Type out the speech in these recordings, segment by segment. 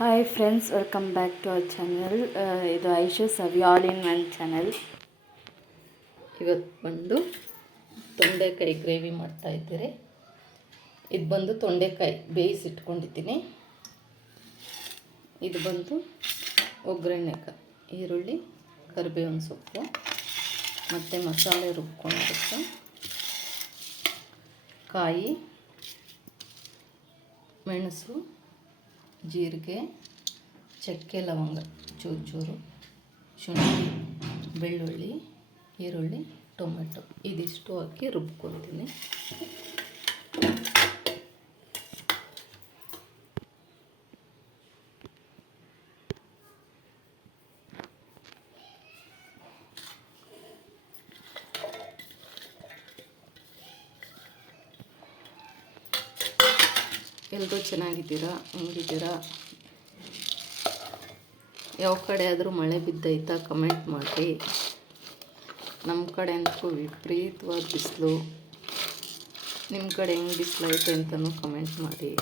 Hi friends, welcome back to our channel. ಇದು Aishu Savi all in one channel. ಇವತ್ತು ಬಂದು ತೊಂಡೆಕಾಯಿ ಗ್ರೇವಿ ಮಾಡ್ತಾಯಿದ್ದೀರಿ. ಇದು ಬಂದು ತೊಂಡೆಕಾಯಿ ಬೇಯಿಸಿಟ್ಕೊಂಡಿದ್ದೀನಿ. ಇದು ಬಂದು ಒಗ್ಗರಣೆಗೆ ಈರುಳ್ಳಿ, ಕರಿಬೇವಿನ ಸೊಪ್ಪು ಮತ್ತು ಮಸಾಲೆ ರುಬ್ಕೊಂಡಿರುತ್ತೆ, ಕಾಯಿ, ಮೆಣಸು, ಜೀರಿಗೆ, ಚಕ್ಕೆ, ಲವಂಗ, ಚೂರು ಚೂರು, ಶುಂಠಿ, ಬೆಳ್ಳುಳ್ಳಿ, ಈರುಳ್ಳಿ, ಟೊಮೆಟೊ ಇದಿಷ್ಟು ಹಾಕಿ ರುಬ್ಕೊತೀನಿ. ಎಲ್ಲರೂ ಚೆನ್ನಾಗಿದ್ದೀರಾ? ಹೆಂಗಿದ್ದೀರಾ? ಯಾವ ಕಡೆ ಆದರೂ ಮಳೆ ಬಿದ್ದೈತಾ ಕಮೆಂಟ್ ಮಾಡಿ. ನಮ್ಮ ಕಡೆ ಅಂತೂ ವಿಪರೀತವಾದ ಬಿಸಿಲು. ನಿಮ್ಮ ಕಡೆ ಹೆಂಗೆ ಬಿಸಿಲೈತೆ ಅಂತಲೂ ಕಮೆಂಟ್ ಮಾಡಿ.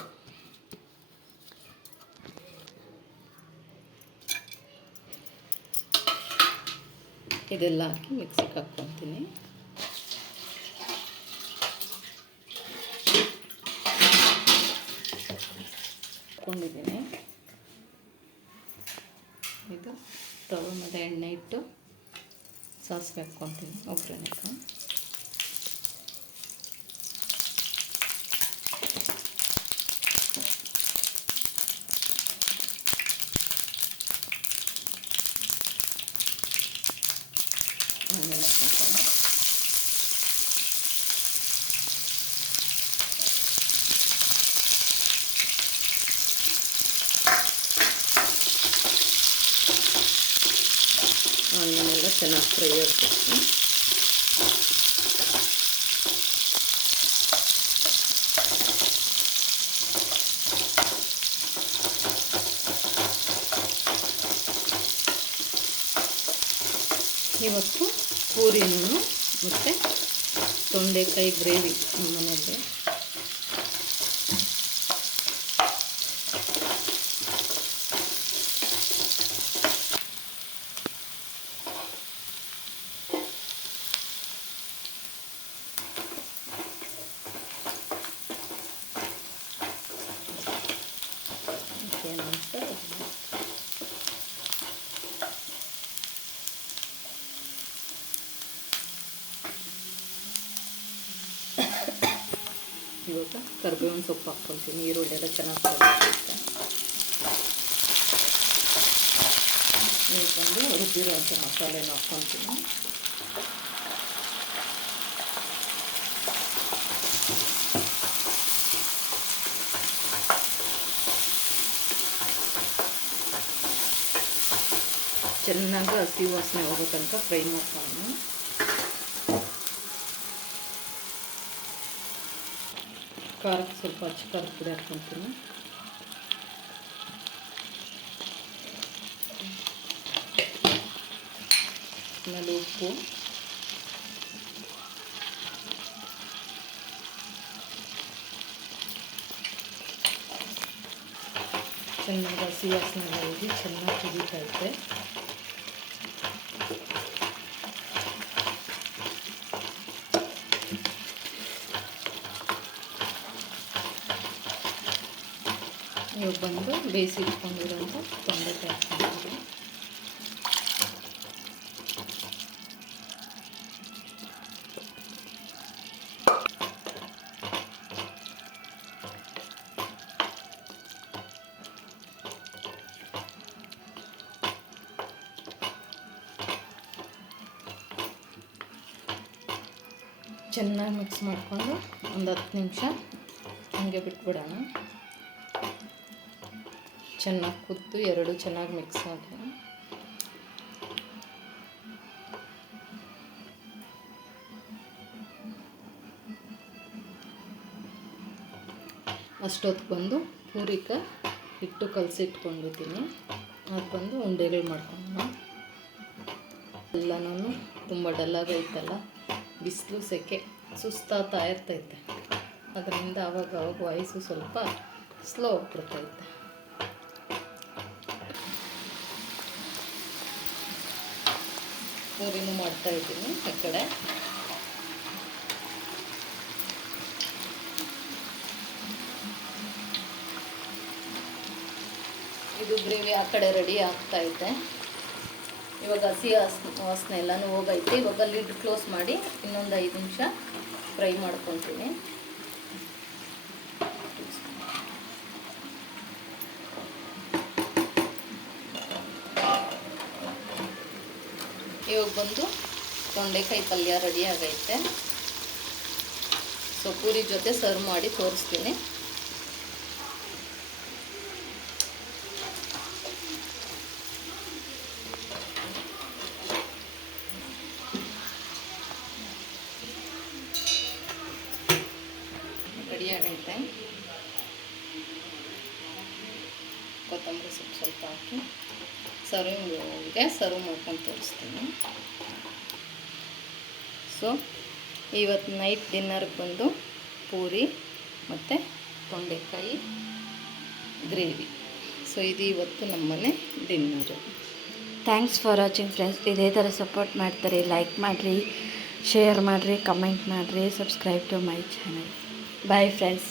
ಇದೆಲ್ಲ ಹಾಕಿ ಮಿಕ್ಸಿಗೆ ಹಾಕ್ಕೊತೀನಿ. ಹಾಕ್ಕೊಂಡಿದ್ದೀನಿ. ಇದು ತವ ಮೇಲೆ ಎಣ್ಣೆ ಇಟ್ಟು ಸಾಸಿವೆ ಹಾಕ್ಕೊತೀನಿ ಒಗ್ಗರಣೆಗೆ. ಆಮೇಲೆ ಹಾಕ್ಕೊತೀನಿ. ಆನಿಯನೆಲ್ಲ ಚೆನ್ನಾಗಿ ಫ್ರೈ ಆಗಬೇಕು. ಇವತ್ತು ಪೂರಿನೂ ಮತ್ತು ತೊಂಡೆಕಾಯಿ ಗ್ರೇವಿ ನಮ್ಮ ಮನೆಯಲ್ಲಿ. ಇವಾಗ ಕರಿಬೇವಿನ ಸೊಪ್ಪು ಹಾಕ್ಕೊತೀನಿ. ಈರುಳ್ಳಿ ಎಲ್ಲ ಚೆನ್ನಾಗಿ ಹಾಕುತ್ತೆ. ಈಗ ಬಂದು ರುಬ್ಬಿರುವಂಥ ಮಸಾಲೆನ ಹಾಕ್ಕೊತೀನಿ. ಚೆನ್ನಾಗಿ ಹಸಿ ವಾಸನೆ ಹೋಗೋ ತನಕ ಫ್ರೈ ಮಾಡ್ಕೊಂಡು ಖಾರಕ್ಕೆ ಸ್ವಲ್ಪ ಹಚ್ಚಿ ಖಾರದ ಪುಡಿ ಹಾಕ್ಕೊತೀನಿ. ಆಮೇಲೆ ಉಪ್ಪು, ಚೆನ್ನಾಗಿ ಹಸಿ ವಾಸನೆ ಹೋಗಿ ಚೆನ್ನಾಗಿ ಕುದೀತಾ ಇದೆ. ಇವಾಗ ಬಂದು ಬೇಯಿಸಿ ಇಟ್ಕೊಂಡಿರೋಂಥ ತೊಂಡೆಕಾಯಿ ಹಾಕ್ಕೊಂಡಿದ್ದೀನಿ. ಚೆನ್ನಾಗಿ ಮಿಕ್ಸ್ ಮಾಡಿಕೊಂಡು ಒಂದು 10 ನಿಮಿಷ ಹಾಗೆ ಬಿಟ್ಬಿಡೋಣ. ಚೆನ್ನಾಗಿ ಕುದ್ದು ಎರಡು ಚೆನ್ನಾಗಿ ಮಿಕ್ಸ್ ಆಗಿ ಅಷ್ಟೊತ್ತು ಬಂದು ಪೂರಿಕ ಹಿಟ್ಟು ಕಲಸಿಟ್ಕೊಂಡಿದ್ದೀನಿ. ಅದು ಬಂದು ಉಂಡೆಗಳು ಮಾಡ್ಕೊಂಡು ಎಲ್ಲನೂ ತುಂಬ ಡಲ್ಲಾಗೈತಲ್ಲ, ಬಿಸಿಲು ಸೆಕೆ ಸುಸ್ತಾಗ್ತಾ ಇರ್ತೈತೆ. ಅದರಿಂದ ಆವಾಗ ವಾಯ್ಸು ಸ್ವಲ್ಪ ಸ್ಲೋ ಆಗ್ಬಿಡ್ತೈತೆ. ಪೂರಿನೂ ಮಾಡ್ತಾ ಇದ್ದೀನಿ ಈ ಕಡೆ. ಇದು ಗ್ರೇವಿ ಆ ಕಡೆ ರೆಡಿ ಆಗ್ತಾ ಇದೆ. ಇವಾಗ ಹಸಿ ವಾಸನೆ ಎಲ್ಲನೂ ಹೋಗೈತೆ. ಇವಾಗ ಲಿಡ್ ಕ್ಲೋಸ್ ಮಾಡಿ ಇನ್ನೊಂದು 5 ನಿಮಿಷ ಫ್ರೈ ಮಾಡ್ಕೊತೀನಿ. ಇವಾಗ ಬಂದು ತೊಂಡೆಕಾಯಿ ಪಲ್ಯ ರೆಡಿ ಆಗೈತೆ. ಸೊ ಪೂರಿ ಜೊತೆ ಸರ್ವ್ ಮಾಡಿ ತೋರಿಸ್ತೀನಿ. ರೆಡಿ ಆಗೈತೆ. ಕೊತ್ತಂಬರಿ ಸೊಪ್ಪು ಸ್ವಲ್ಪ ಹಾಕಿ ಸರ್ವ್ ಮಾಡ್ಕೊಂಡು ತೋರಿಸ್ತೀನಿ. ಸೊ ಇವತ್ತು ನೈಟ್ ಡಿನ್ನರ್ಗೆ ಬಂದು ಪೂರಿ ಮತ್ತು ತೊಂಡೆಕಾಯಿ ಗ್ರೇವಿ. ಸೊ ಇದು ಇವತ್ತು ನಮ್ಮನೆ dinner. Thanks for watching friends. ಇದೇ ಥರ ಸಪೋರ್ಟ್ ಮಾಡ್ತಾರೆ. ಲೈಕ್ ಮಾಡಿರಿ, ಶೇರ್ ಮಾಡಿರಿ, ಕಮೆಂಟ್ ಮಾಡಿರಿ, subscribe to my channel. Bye friends.